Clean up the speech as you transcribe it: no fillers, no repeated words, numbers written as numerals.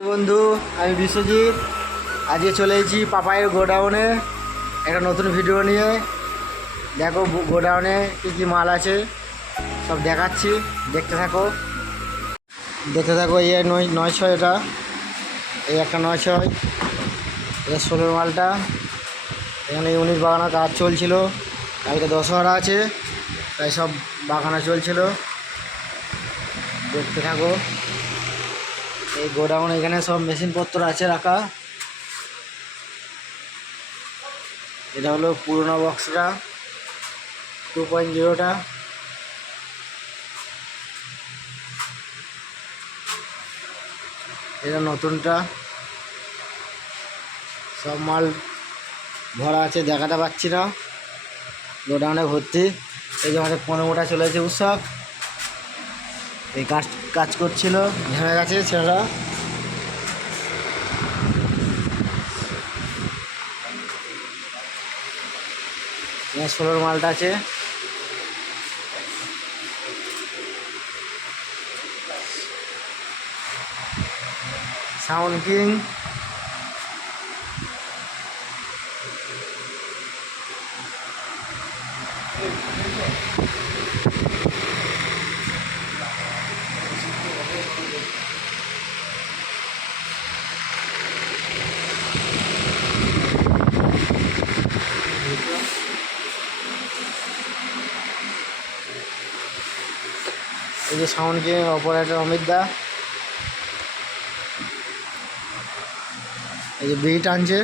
বন্ধু, আমি বিশ্বজিৎ। আজকে চলে এসেছি পাপায়ের গোডাউনে একটা নতুন ভিডিও নিয়ে। দেখো গোডাউনে কী কী মাল আছে সব দেখাচ্ছি, দেখতে থাকো। এই 9-9-6 এটা, এই একটা 9-6, এটা 16 মালটা। এখানে ইউনিট বাগানোর কাজ চলছিল, কালকে দশহরা আছে তাই সব বাগানো চলছিল, দেখতে থাকো। এই গোডাউন, এখানে সব মেশিনপত্র আছে রাখা। এটা হলো পুরোনো বক্সটা 2.0টা। এটা নতুনটা। সব মাল ভরা আছে, দেখাতে পাচ্ছি না, গোডাউনে ভর্তি। এই যে আমাদের 15টা চলে এসেছে উৎসব, এই কাজ করছিল, ঘেমে গেছে ছেলেরা। 16 মালটা আছে। সাউন্ড কিং, এই যে সাউন্ড কিং অপারেটর অমিত দা। এই যে বিট আনছে,